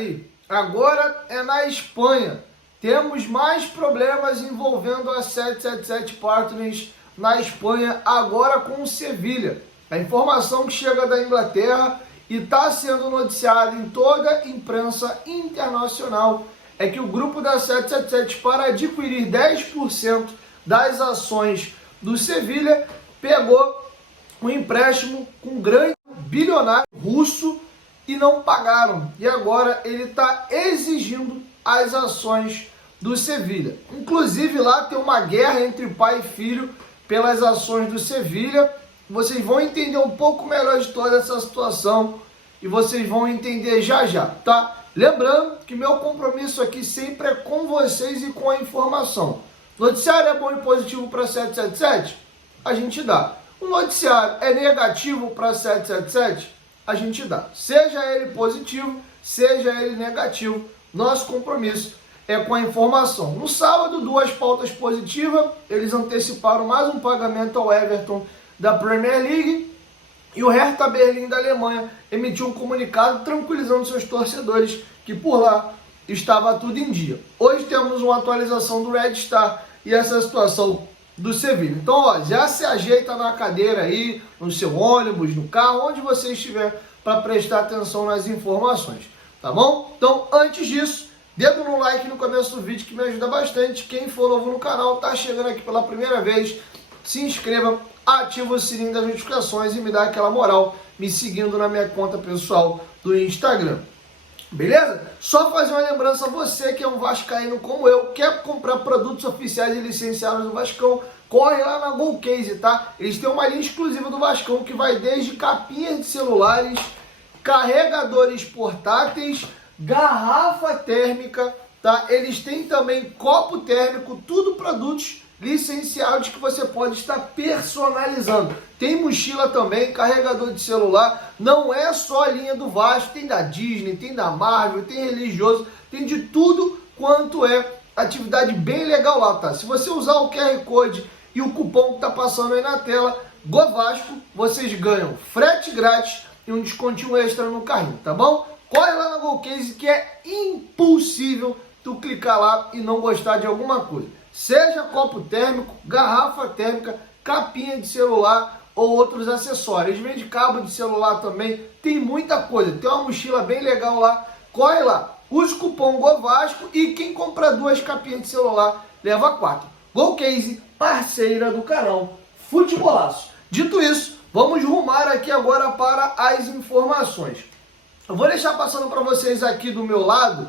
aí. Agora é na Espanha. Temos mais problemas envolvendo a 777 Partners na Espanha, agora com o Sevilha. A informação que chega da Inglaterra e está sendo noticiada em toda a imprensa internacional é que o grupo da 777, para adquirir 10% das ações do Sevilha, pegou um empréstimo com um grande bilionário russo e não pagaram. E agora ele está exigindo as ações do Sevilha. Inclusive lá tem uma guerra entre pai e filho pelas ações do Sevilha. Vocês vão entender um pouco melhor de toda essa situação e vocês vão entender já já, tá? Lembrando que meu compromisso aqui sempre é com vocês e com a informação. Noticiário é bom e positivo para 777? A gente dá. O noticiário é negativo para 777? A gente dá. Seja ele positivo, seja ele negativo, nosso compromisso é com a informação. No sábado, 2 pautas positivas, eles anteciparam mais um pagamento ao Everton da Premier League e o Hertha Berlim da Alemanha emitiu um comunicado tranquilizando seus torcedores que por lá estava tudo em dia. Hoje temos uma atualização do Red Star e essa situação do Sevilha. Então, ó, já se ajeita na cadeira aí, no seu ônibus, no carro, onde você estiver, para prestar atenção nas informações, tá bom? Então, antes disso, dedo no like no começo do vídeo que me ajuda bastante. Quem for novo no canal, tá chegando aqui pela primeira vez, se inscreva, ativa o sininho das notificações e me dá aquela moral me seguindo na minha conta pessoal do Instagram. Beleza? Só fazer uma lembrança a você que é um vascaíno como eu, quer comprar produtos oficiais e licenciados do Vascão, corre lá na GoCase, tá? Eles têm uma linha exclusiva do Vascão que vai desde capinhas de celulares, carregadores portáteis, garrafa térmica, tá? Eles têm também copo térmico, tudo produtos licenciados que você pode estar personalizando. Tem mochila também, carregador de celular, não é só a linha do Vasco, tem da Disney, tem da Marvel, tem religioso, tem de tudo quanto é atividade bem legal lá, tá? Se você usar o QR Code e o cupom que tá passando aí na tela, GOVASCO, vocês ganham frete grátis e um descontinho extra no carrinho, tá bom? Corre lá na GoCase que é impossível tu clicar lá e não gostar de alguma coisa. Seja copo térmico, garrafa térmica, capinha de celular ou outros acessórios. Eles vendem cabo de celular também, tem muita coisa. Tem uma mochila bem legal lá. Corre lá, use o cupom GOVASCO e quem compra 2 capinhas de celular leva 4. GoCase, parceira do canal Futebolaço. Dito isso, vamos rumar aqui agora para as informações. Eu vou deixar passando para vocês aqui do meu lado.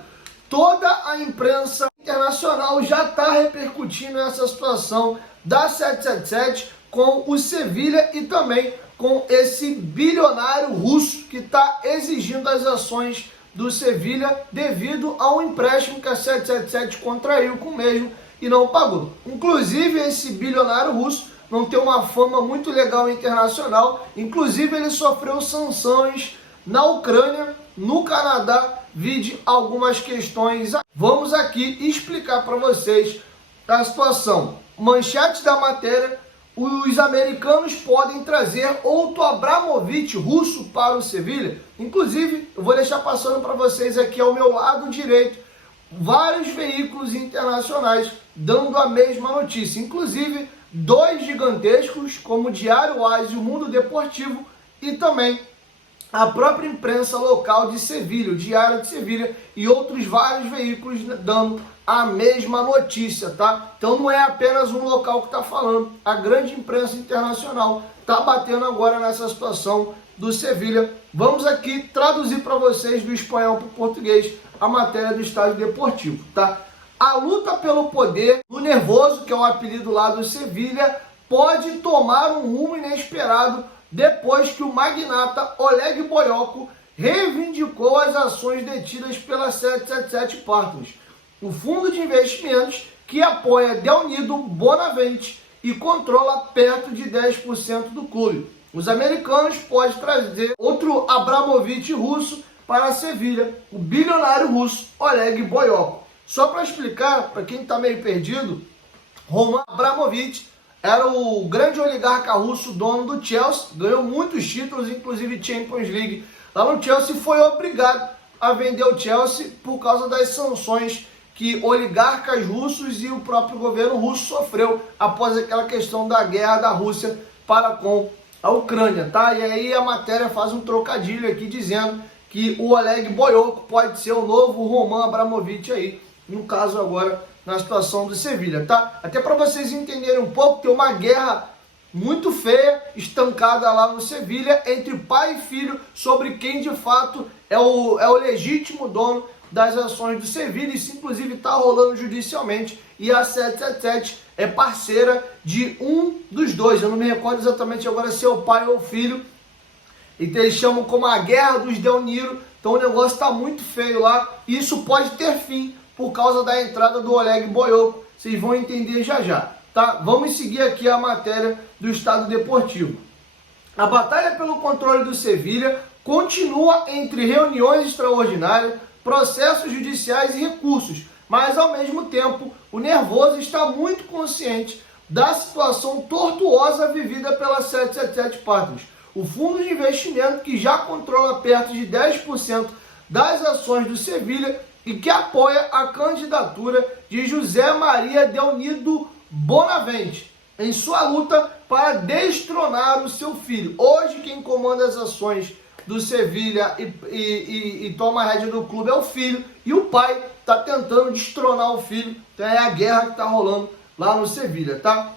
Toda a imprensa internacional já está repercutindo essa situação da 777 com o Sevilha e também com esse bilionário russo que está exigindo as ações do Sevilha devido ao empréstimo que a 777 contraiu com o mesmo e não pagou. Inclusive, esse bilionário russo não tem uma fama muito legal internacional, inclusive ele sofreu sanções na Ucrânia, no Canadá, vide algumas questões. Vamos aqui explicar para vocês a situação. Manchete da matéria: os americanos podem trazer outro Abramovich russo para o Sevilha. Inclusive, eu vou deixar passando para vocês aqui ao meu lado direito vários veículos internacionais dando a mesma notícia. Inclusive, 2 gigantescos como o Diário AS e o Mundo Deportivo e também a própria imprensa local de Sevilha, o Diário de Sevilha e outros vários veículos dando a mesma notícia, tá? Então não é apenas um local que está falando, a grande imprensa internacional está batendo agora nessa situação do Sevilha. Vamos aqui traduzir para vocês do espanhol para o português a matéria do Estádio Deportivo, tá? A luta pelo poder, o nervoso, que é o apelido lá do Sevilha, pode tomar um rumo inesperado depois que o magnata Oleg Boyko reivindicou as ações detidas pela 777 Partners, o fundo de investimentos que apoia Delnido Bonavente e controla perto de 10% do clube. Os americanos podem trazer outro Abramovich russo para a Sevilha, o bilionário russo Oleg Boyko. Só para explicar, para quem está meio perdido, Roman Abramovich era o grande oligarca russo, dono do Chelsea, ganhou muitos títulos, inclusive Champions League lá no Chelsea, foi obrigado a vender o Chelsea por causa das sanções que oligarcas russos e o próprio governo russo sofreu após aquela questão da guerra da Rússia para com a Ucrânia, tá? E aí a matéria faz um trocadilho aqui dizendo que o Oleg Boyoko pode ser o novo Roman Abramovich aí, no caso agora na situação do Sevilha, tá? Até para vocês entenderem um pouco, tem uma guerra muito feia, estancada lá no Sevilha, entre pai e filho, sobre quem de fato é o legítimo dono das ações do Sevilha. Isso inclusive está rolando judicialmente, e a 777 é parceira de um dos dois. Eu não me recordo exatamente agora se é o pai ou o filho. Então eles chamam como a Guerra dos Del Niro. Então o negócio está muito feio lá, e isso pode ter fim por causa da entrada do Oleg Boyoko. Vocês vão entender já já. Tá? Vamos seguir aqui a matéria do Estado Deportivo. A batalha pelo controle do Sevilha continua entre reuniões extraordinárias, processos judiciais e recursos, mas ao mesmo tempo o nervoso está muito consciente da situação tortuosa vivida pela 777 Partners, o fundo de investimento que já controla perto de 10% das ações do Sevilha e que apoia a candidatura de José Maria Delnido Bonavente em sua luta para destronar o seu filho. Hoje quem comanda as ações do Sevilha e toma a rédea do clube é o filho, e o pai está tentando destronar o filho. Então é a guerra que está rolando lá no Sevilha, tá?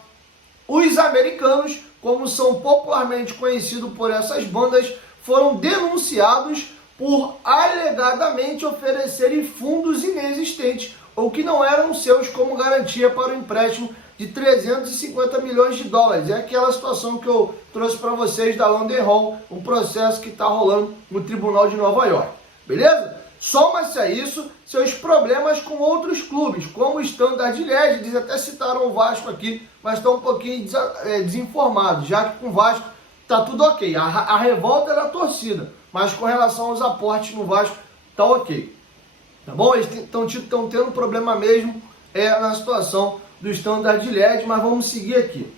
Os americanos, como são popularmente conhecidos por essas bandas, foram denunciados por alegadamente oferecerem fundos inexistentes ou que não eram seus como garantia para o empréstimo de 350 milhões de dólares. É aquela situação que eu trouxe para vocês da London Hall, um processo que está rolando no Tribunal de Nova York. Beleza? Soma-se a isso seus problemas com outros clubes, como o Standard Liège. Eles até citaram o Vasco aqui, mas estão um pouquinho desinformados, já que com o Vasco está tudo ok. A revolta é da torcida, mas com relação aos aportes no Vasco, está ok. Tá bom? Eles estão tendo problema mesmo na situação do Standard Liège, mas vamos seguir aqui.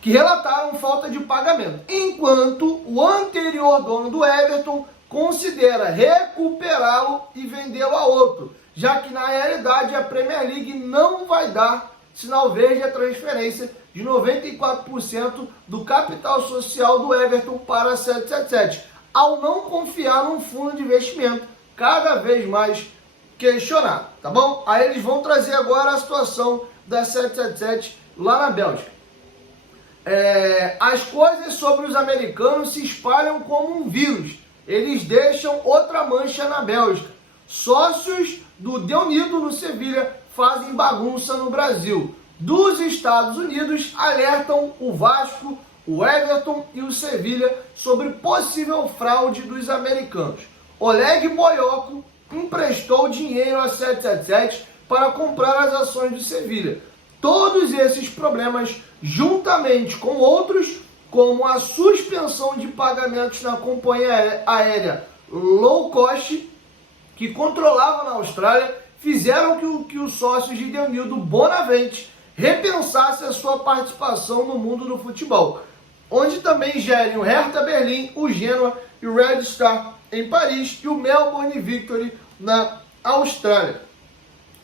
Que relataram falta de pagamento, enquanto o anterior dono do Everton considera recuperá-lo e vendê-lo a outro, já que na realidade a Premier League não vai dar sinal verde à transferência de 94% do capital social do Everton para a 777, ao não confiar num fundo de investimento cada vez mais questionado, tá bom? Aí eles vão trazer agora a situação da 777 lá na Bélgica. As coisas sobre os americanos se espalham como um vírus. Eles deixam outra mancha na Bélgica. Sócios do Delnido no Sevilha fazem bagunça no Brasil. Dos Estados Unidos alertam o Vasco, o Everton e o Sevilha sobre possível fraude dos americanos. Oleg Boyoko emprestou dinheiro a 777 para comprar as ações do Sevilha. Todos esses problemas, juntamente com outros, como a suspensão de pagamentos na companhia aérea low cost, que controlava na Austrália, fizeram que os sócios de Delnido Bonavente repensasse a sua participação no mundo do futebol, onde também gerem o Hertha Berlim, o Genoa e o Red Star em Paris e o Melbourne Victory na Austrália.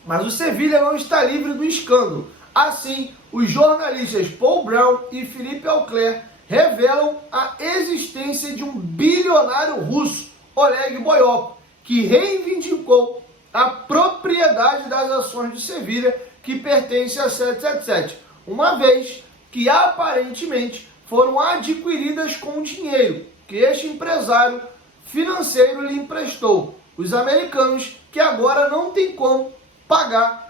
Mas o Sevilha não está livre do escândalo. Assim, os jornalistas Paul Brown e Philippe Auclair revelam a existência de um bilionário russo, Oleg Boyoko, que reivindicou a propriedade das ações do Sevilha que pertence a 777, uma vez que aparentemente foram adquiridas com dinheiro que este empresário financeiro lhe emprestou. Os americanos que agora não tem como pagar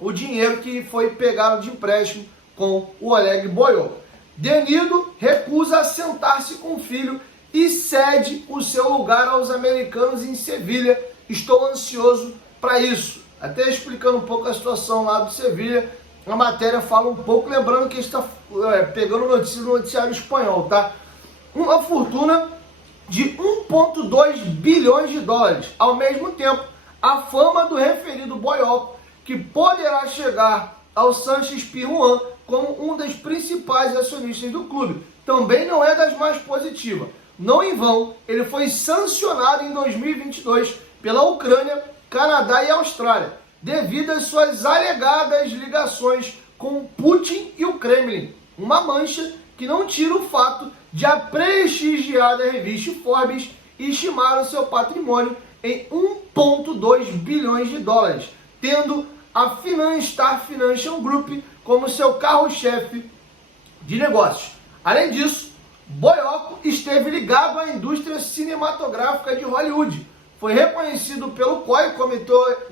o dinheiro que foi pegado de empréstimo com o Oleg Boyoko. Delnido recusa assentar-se com o filho e cede o seu lugar aos americanos em Sevilha. Estou ansioso para isso. Até explicando um pouco a situação lá do Sevilha, a matéria fala um pouco, lembrando que está pegando notícia no noticiário espanhol, tá? Uma fortuna de 1,2 bilhões de dólares. Ao mesmo tempo, a fama do referido Boyoko, que poderá chegar ao Sanchez-Pizjuán como um dos principais acionistas do clube, também não é das mais positivas. Não em vão, ele foi sancionado em 2022 pela Ucrânia, Canadá e Austrália, devido às suas alegadas ligações com Putin e o Kremlin. Uma mancha que não tira o fato de a prestigiada revista Forbes estimar o seu patrimônio em 1,2 bilhões de dólares, tendo a Star Financial Group como seu carro-chefe de negócios. Além disso, Boiocco esteve ligado à indústria cinematográfica de Hollywood. Foi reconhecido pelo COI,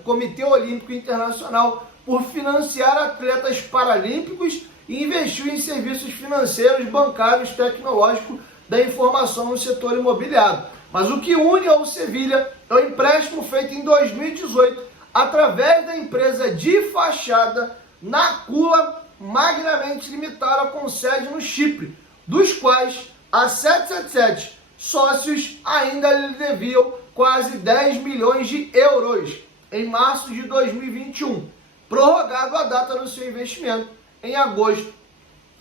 Comitê Olímpico Internacional, por financiar atletas paralímpicos e investiu em serviços financeiros, bancários, tecnológicos, da informação no setor imobiliário. Mas o que une ao Sevilha é o empréstimo feito em 2018 através da empresa de fachada Nakula Magnamente Limitada, com sede no Chipre, dos quais a 777 sócios ainda lhe deviam quase 10 milhões de euros em março de 2021, prorrogado a data do seu investimento em agosto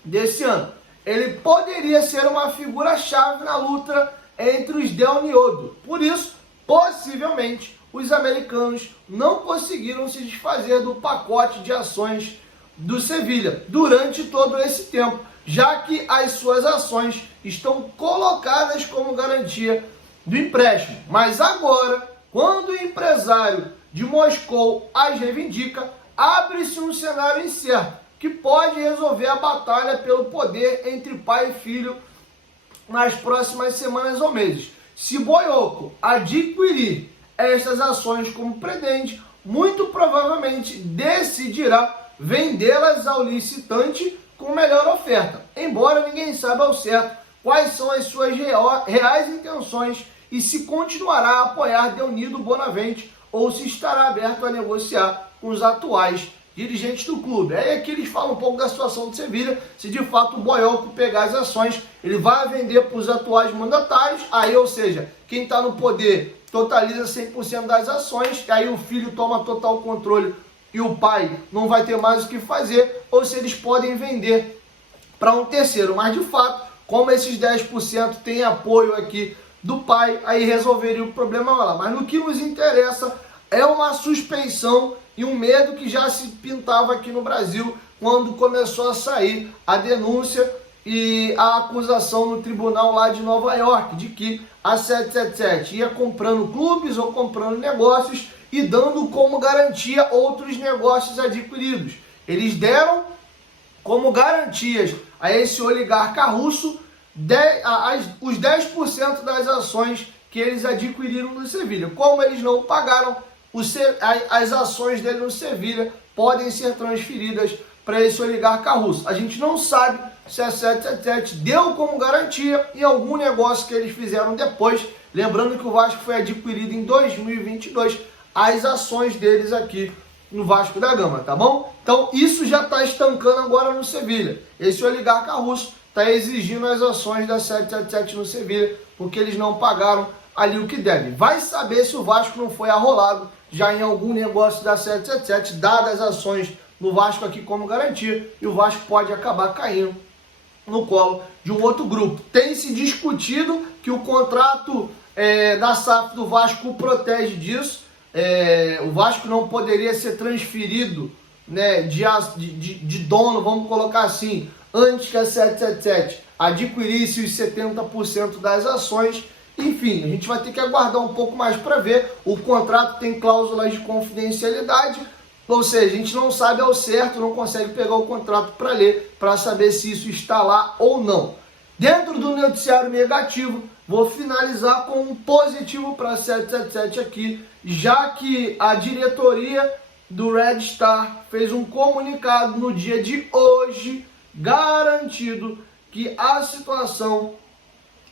desse ano. Ele poderia ser uma figura-chave na luta entre os Del Niodo. Por isso, possivelmente, os americanos não conseguiram se desfazer do pacote de ações do Sevilha durante todo esse tempo, já que as suas ações estão colocadas como garantia do empréstimo. Mas agora, quando o empresário de Moscou as reivindica, abre-se um cenário incerto que pode resolver a batalha pelo poder entre pai e filho nas próximas semanas ou meses. Se Boiocco adquirir estas ações como pretende, muito provavelmente decidirá vendê-las ao licitante com melhor oferta, embora ninguém saiba ao certo quais são as suas reais intenções e se continuará a apoiar Deunido Bonavente ou se estará aberto a negociar com os atuais dirigentes do clube. Aí aqui eles falam um pouco da situação do Sevilha. Se de fato o Boiocco pegar as ações, ele vai vender para os atuais mandatários, aí, ou seja, quem está no poder totaliza 100% das ações, aí o filho toma total controle e o pai não vai ter mais o que fazer, ou se eles podem vender para um terceiro. Mas de fato, como esses 10% têm apoio aqui do pai, aí resolveria o problema lá. Mas no que nos interessa é uma suspeição e um medo que já se pintava aqui no Brasil quando começou a sair a denúncia e a acusação no tribunal lá de Nova York de que a 777 ia comprando clubes ou comprando negócios e dando como garantia outros negócios adquiridos. Eles deram como garantias a esse oligarca russo os 10% das ações que eles adquiriram no Sevilha. Como eles não pagaram, as ações dele no Sevilha podem ser transferidas para esse oligarca russo. A gente não sabe se a 777 deu como garantia em algum negócio que eles fizeram depois. Lembrando que o Vasco foi adquirido em 2022, as ações deles aqui no Vasco da Gama, tá bom? Então isso já está estancando agora no Sevilha. Esse oligarca russo está exigindo as ações da 777 no Sevilha, porque eles não pagaram ali o que devem. Vai saber se o Vasco não foi arrolado já em algum negócio da 777, dadas as ações no Vasco aqui como garantia, e o Vasco pode acabar caindo no colo de um outro grupo. Tem se discutido que o contrato da SAF do Vasco protege disso. O Vasco não poderia ser transferido, né, de dono, vamos colocar assim, antes que a 777 adquirisse os 70% das ações. Enfim, a gente vai ter que aguardar um pouco mais para ver. O contrato tem cláusulas de confidencialidade, ou seja, a gente não sabe ao certo, não consegue pegar o contrato para ler, para saber se isso está lá ou não. Dentro do noticiário negativo, vou finalizar com um positivo para a 777 aqui, já que a diretoria do Red Star fez um comunicado no dia de hoje, garantido que a situação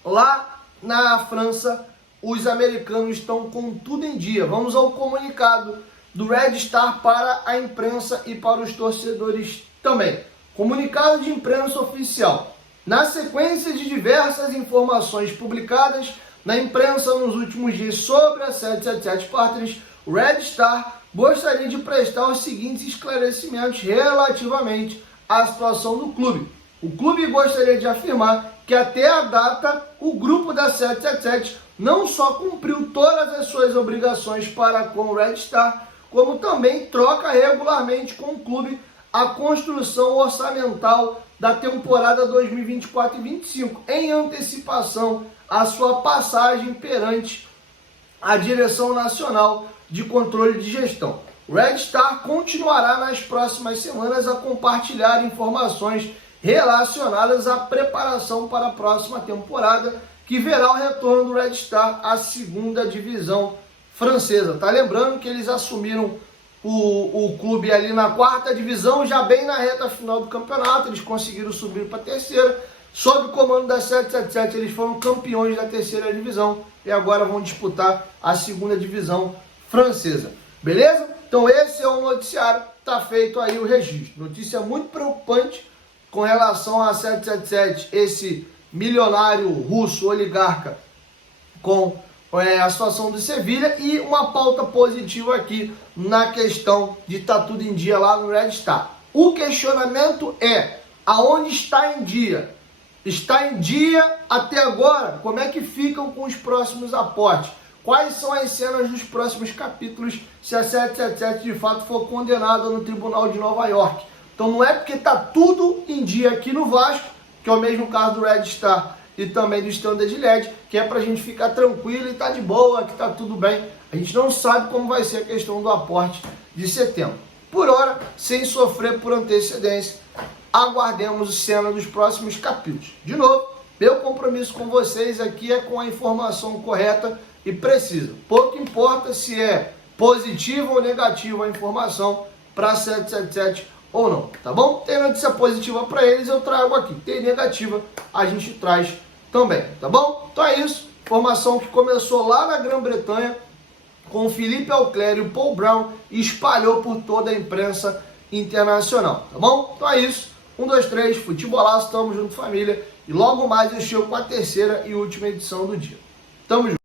lá na França, os americanos estão com tudo em dia. Vamos ao comunicado do Red Star para a imprensa e para os torcedores também. Comunicado de imprensa oficial. Na sequência de diversas informações publicadas na imprensa nos últimos dias sobre a 777 Partners, o Red Star gostaria de prestar os seguintes esclarecimentos relativamente à situação do clube. O clube gostaria de afirmar que até a data o grupo da 777 não só cumpriu todas as suas obrigações para com o Red Star, como também troca regularmente com o clube a construção orçamental da temporada 2024 e 2025, em antecipação à sua passagem perante a Direção Nacional de Controle de Gestão. O Red Star continuará nas próximas semanas a compartilhar informações relacionadas à preparação para a próxima temporada, que verá o retorno do Red Star à segunda divisão francesa. Tá lembrando que eles assumiram o clube ali na quarta divisão, já bem na reta final do campeonato, eles conseguiram subir para a terceira. Sob o comando da 777, eles foram campeões da terceira divisão e agora vão disputar a segunda divisão francesa. Beleza? Então esse é o noticiário, tá feito aí o registro. Notícia muito preocupante com relação a 777, esse milionário russo oligarca com a situação do Sevilha, e uma pauta positiva aqui na questão de estar tudo em dia lá no Red Star. O questionamento é, aonde está em dia? Está em dia até agora? Como é que ficam com os próximos aportes? Quais são as cenas dos próximos capítulos se a 777 de fato for condenada no Tribunal de Nova York? Então não é porque está tudo em dia aqui no Vasco, que é o mesmo caso do Red Star e também do Standard Liège, que é para a gente ficar tranquilo e tá de boa, que tá tudo bem. A gente não sabe como vai ser a questão do aporte de setembro. Por hora, sem sofrer por antecedência, aguardemos a cena dos próximos capítulos. De novo, meu compromisso com vocês aqui é com a informação correta e precisa. Pouco importa se é positiva ou negativa a informação para 777 ou não, tá bom? Tem notícia positiva para eles, eu trago aqui. Tem negativa, a gente traz também, tá bom? Então é isso, informação que começou lá na Grã-Bretanha com o Felipe Auclair e o Paul Brown e espalhou por toda a imprensa internacional, tá bom? Então é isso, 1, 2, 3, futebolaço, tamo junto família, e logo mais eu chego com a terceira e última edição do dia. Tamo junto.